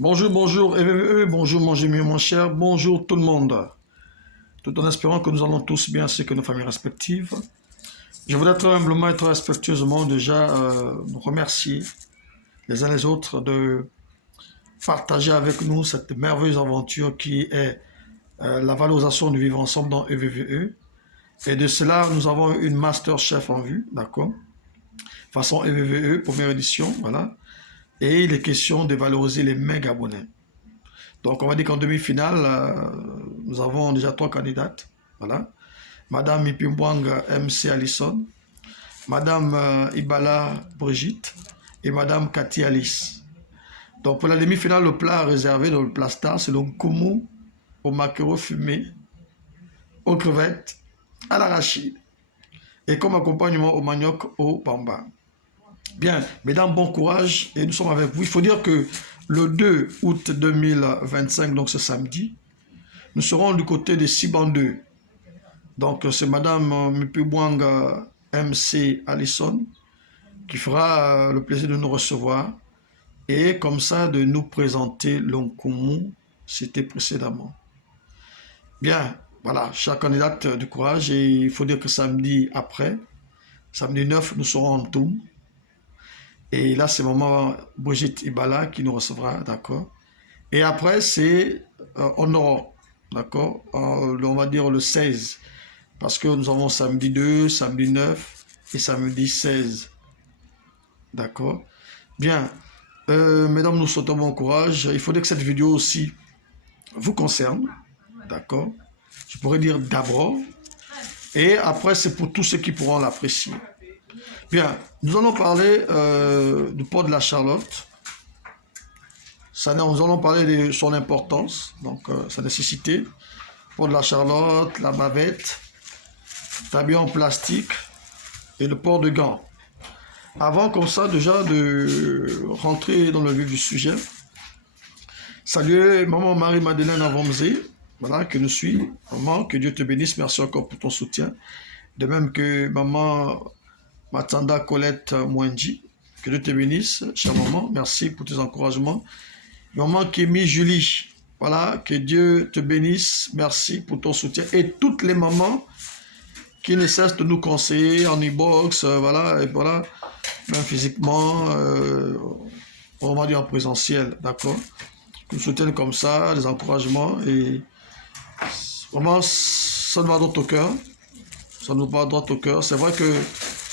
Bonjour, bonjour, bonjour mon gémir, mon cher, bonjour tout le monde. Tout en espérant que nous allons tous bien ainsi que nos familles respectives. Je voudrais très humblement et très respectueusement déjà nous remercier les uns les autres de partager avec nous cette merveilleuse aventure qui est la valorisation du vivre ensemble dans EVVE. Et de cela, nous avons une master chef en vue, d'accord? Façon EVVE, première édition, voilà. Et il est question de valoriser les méga abonnés. Donc, on va dire qu'en demi-finale, nous avons déjà 3 candidates. Voilà. Madame Ipimbwang MC Allison, Madame Ibala Brigitte et Madame Cathy Alice. Donc, pour la demi-finale, le plat réservé dans le plat star, c'est le nkumu au maquereau fumé, aux crevettes, à l'arachide. Et comme accompagnement au manioc au bamba. Bien, mesdames, bon courage et nous sommes avec vous. Il faut dire que le 2 août 2025, donc ce samedi, nous serons du côté de Sibandeux. Donc c'est Madame Mupibwang MC Allison qui fera le plaisir de nous recevoir et comme ça de nous présenter l'Onkumu, c'était précédemment. Bien, voilà, chère candidate du courage et il faut dire que samedi après, samedi 9, nous serons en Toum. Et là, c'est maman Brigitte Ibala qui nous recevra, d'accord. Et après, c'est Honor, d'accord, on va dire le 16. Parce que nous avons samedi 2, samedi 9 et samedi 16. D'accord? Bien. Mesdames, nous souhaitons bon courage. Il faudrait que cette vidéo aussi vous concerne. D'accord? Je pourrais dire d'abord. Et après, c'est pour tous ceux qui pourront l'apprécier. Bien. Nous allons parler du port de la Charlotte. Nous allons parler de son importance, donc sa nécessité. Port de la Charlotte, la bavette, tablier en plastique et le port de gants. Avant comme ça déjà de rentrer dans le vif du sujet, saluer maman Marie-Madeleine Avomzé, voilà, que nous suit. Maman, que Dieu te bénisse, merci encore pour ton soutien. De même que maman Matanda Colette Mwenji, que Dieu te bénisse, chère maman, merci pour tes encouragements. Maman Kémy Julie, voilà, que Dieu te bénisse, merci pour ton soutien. Et toutes les mamans qui ne cessent de nous conseiller en e-box, voilà, et voilà, même physiquement, on va dire en présentiel, d'accord? Nous soutiennent comme ça, des encouragements, et vraiment, ça nous va droit au cœur, ça nous va droit au cœur. C'est vrai que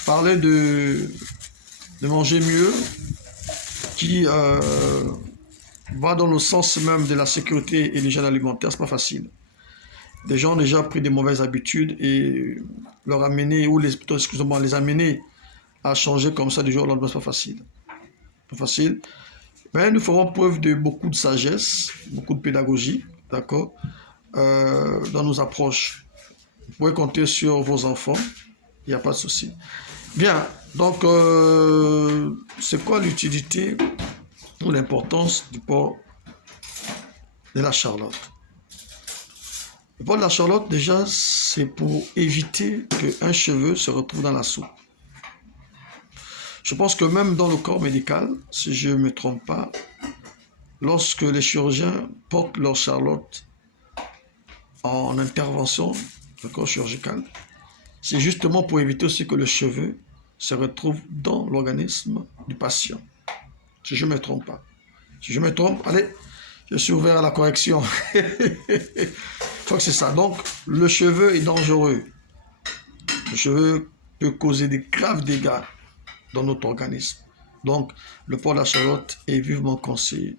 parler de manger mieux, qui va dans le sens même de la sécurité et l'hygiène alimentaire, c'est pas facile. Des gens ont déjà pris des mauvaises habitudes et leur amener, ou les, excusez-moi, les amener à changer comme ça du jour au lendemain, c'est pas facile. Pas facile. Mais nous ferons preuve de beaucoup de sagesse, beaucoup de pédagogie, d'accord, dans nos approches. Vous pouvez compter sur vos enfants, il n'y a pas de souci. Bien, donc, c'est quoi l'utilité ou l'importance du port de la Charlotte? Le port de la Charlotte, déjà, c'est pour éviter qu'un cheveu se retrouve dans la soupe. Je pense que même dans le corps médical, si je ne me trompe pas, lorsque les chirurgiens portent leur Charlotte en intervention, le corps chirurgical, c'est justement pour éviter aussi que le cheveu se retrouve dans l'organisme du patient. Si je ne me trompe pas. Si je me trompe, allez, je suis ouvert à la correction. Je crois que c'est ça. Donc, le cheveu est dangereux. Le cheveu peut causer des graves dégâts dans notre organisme. Donc, le port de la Charlotte est vivement conseillé.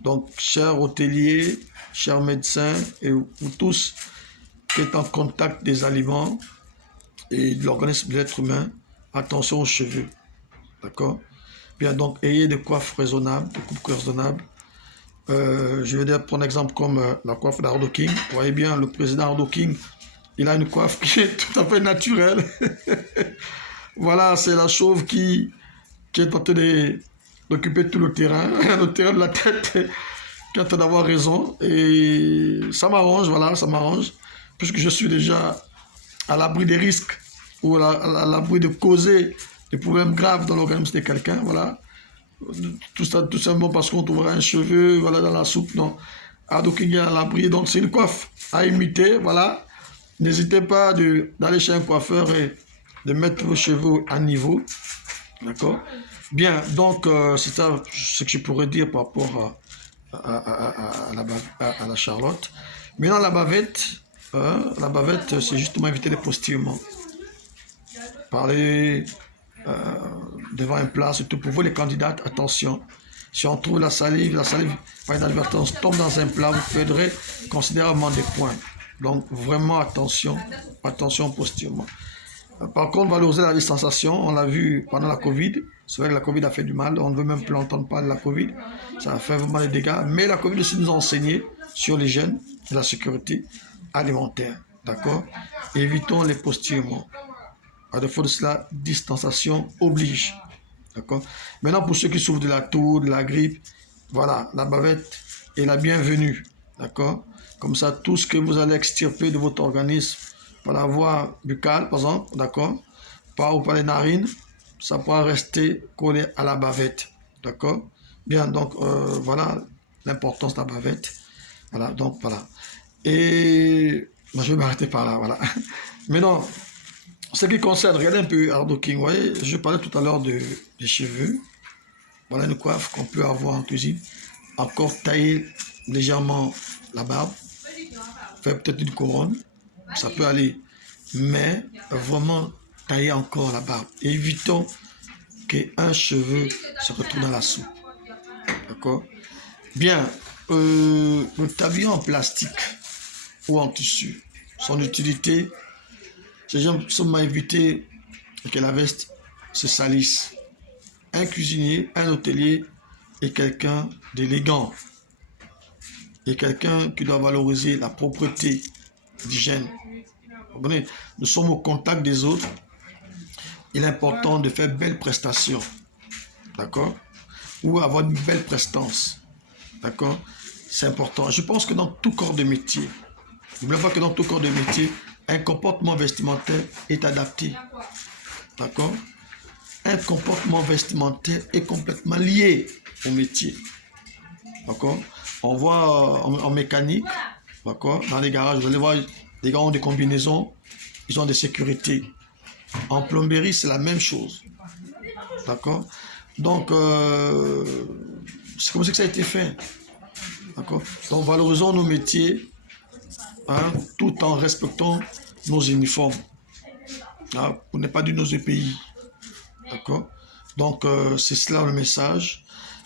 Donc, chers hôteliers, chers médecins et vous tous qui êtes en contact des aliments et de l'organisme de l'être humain, attention aux cheveux. D'accord? Bien, donc, ayez des coiffes raisonnables, des coupes raisonnables. Je vais prendre un exemple comme la coiffe d'Ardo King. Vous voyez bien, le président Ardo King, il a une coiffe qui est tout à fait naturelle. Voilà, c'est la chauve qui est en train d'occuper tout le terrain de la tête, qui est en train d'avoir raison. Et ça m'arrange, voilà, ça m'arrange, puisque je suis déjà à l'abri des risques ou à l'abri de causer des problèmes graves dans l'organisme de quelqu'un, voilà. tout ça, tout simplement parce qu'on trouvera un cheveu, voilà, dans la soupe, non. Ado King à l'abri, donc c'est une coiffe à imiter, voilà. N'hésitez pas d'aller chez un coiffeur et de mettre vos cheveux à niveau, d'accord. Bien, donc c'est ça ce que je pourrais dire par rapport à la Charlotte. Maintenant, la bavette, c'est justement éviter les postillements. Parler devant un plat, surtout pour vous les candidates, attention. Si on trouve la salive par inadvertance tombe dans un plat, vous perdrez considérablement des points. Donc vraiment attention au postillement. Par contre, valoriser la distanciation, on l'a vu pendant la Covid. C'est vrai que la Covid a fait du mal, on ne veut même plus entendre parler de la Covid. Ça a fait vraiment des dégâts. Mais la Covid aussi nous a enseigné sur l'hygiène et la sécurité alimentaire. D'accord? Évitons les postillements. À défaut de cela, distanciation oblige. D'accord? Maintenant, pour ceux qui souffrent de la toux, de la grippe, voilà, la bavette est la bienvenue. D'accord? Comme ça, tout ce que vous allez extirper de votre organisme par la voie buccale, par exemple, d'accord? Ou par les narines, ça pourra rester collé à la bavette. D'accord? Bien, donc, voilà l'importance de la bavette. Voilà, donc, voilà. Et moi, je vais m'arrêter par là, voilà. Maintenant, ce qui concerne, regardez un peu Ado King, vous voyez, je parlais tout à l'heure des cheveux. Voilà une coiffe qu'on peut avoir en cuisine. Encore tailler légèrement la barbe. Faire peut-être une couronne. Ça peut aller. Mais vraiment tailler encore la barbe. Évitons qu'un cheveu se retrouve dans la soupe. D'accord? Bien. Le tablier en plastique ou en tissu. Son utilité, ces gens sont éviter que la veste se salisse. Un cuisinier, un hôtelier est quelqu'un d'élégant. Et quelqu'un qui doit valoriser la propreté, l'hygiène. Nous sommes au contact des autres. Il est important de faire belle prestation. D'accord? Ou avoir une belle prestance. D'accord? C'est important. Je pense que dans tout corps de métier, n'oubliez pas que dans tout corps de métier, un comportement vestimentaire est adapté. D'accord? Un comportement vestimentaire est complètement lié au métier. D'accord? On voit en mécanique, d'accord? Dans les garages, vous allez voir, les gars ont des combinaisons, ils ont des sécurités. En plomberie, c'est la même chose. D'accord? Donc, c'est comme ça que ça a été fait. D'accord? Donc, valorisons nos métiers, hein, tout en respectant nos uniformes. Hein, pour ne pas dire nos pays. D'accord? Donc, c'est cela le message.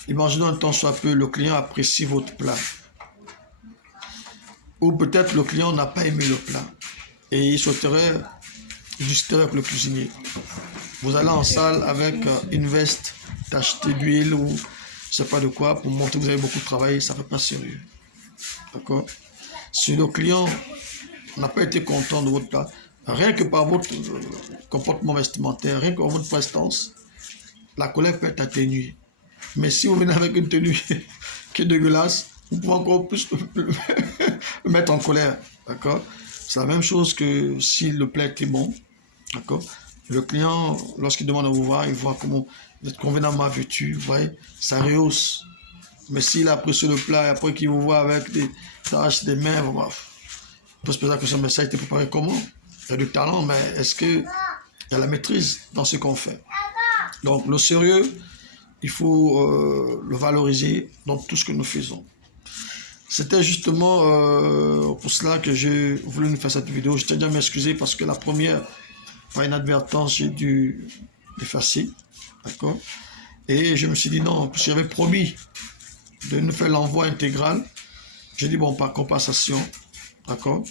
Imaginons un temps soit peu, le client apprécie votre plat. Ou peut-être le client n'a pas aimé le plat. Et il souhaiterait discuter avec le cuisinier. Vous allez en salle avec une veste tachetée d'huile ou je ne sais pas de quoi pour montrer que vous avez beaucoup travaillé, ça ne fait pas sérieux. D'accord? Si le client n'a pas été content de votre plat, rien que par votre comportement vestimentaire, rien que par votre prestance, la colère peut être atténuée. Mais si vous venez avec une tenue qui est dégueulasse, vous pouvez encore plus le mettre en colère. D'accord? C'est la même chose que si le plat était bon. D'accord? Le client, lorsqu'il demande à vous voir, il voit comment vous êtes convenablement vêtu. Vous voyez, ça rehausse. Mais s'il a apprécié le plat et après qu'il vous voit avec des taches, des mains, il peut se poser la question, mais ça a été préparé comment? Il y a du talent, mais est-ce qu'il y a la maîtrise dans ce qu'on fait? Donc, le sérieux, il faut le valoriser dans tout ce que nous faisons. C'était justement pour cela que j'ai voulu nous faire cette vidéo. Je tiens à m'excuser parce que la première, par inadvertance, j'ai dû l'effacer. D'accord? Et je me suis dit non, parce que j'avais promis de nous faire l'envoi intégral. J'ai dit bon, par compensation, d'accord?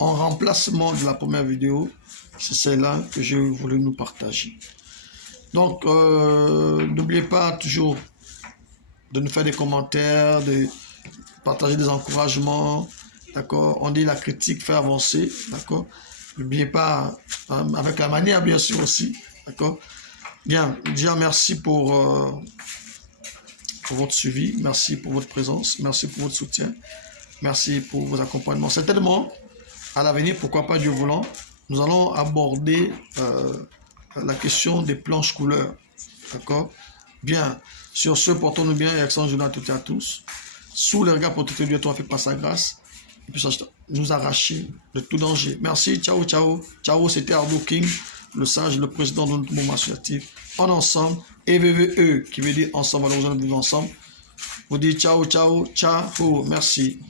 En remplacement de la première vidéo, c'est celle-là que j'ai voulu nous partager. Donc, n'oubliez pas toujours de nous faire des commentaires, de partager des encouragements, d'accord? On dit la critique fait avancer, d'accord? N'oubliez pas, hein, avec la manière bien sûr aussi, d'accord? Bien, déjà merci pour votre suivi, merci pour votre présence, merci pour votre soutien, merci pour vos accompagnements. Certainement, à l'avenir, pourquoi pas Dieu voulant, nous allons aborder la question des planches couleurs, d'accord? Bien, sur ce, portons-nous bien et excellente journée à toutes et à tous. Sous les regards protecteurs de Dieu, toi fait par sa grâce. Et puis nous arracher de tout danger. Merci, ciao, ciao. Ciao, c'était Ardo King, le sage, le président de notre mouvement associatif. En ensemble, EVVE, qui veut dire ensemble, alors vous allez vous ensemble. Vous dites ciao, ciao, ciao, merci.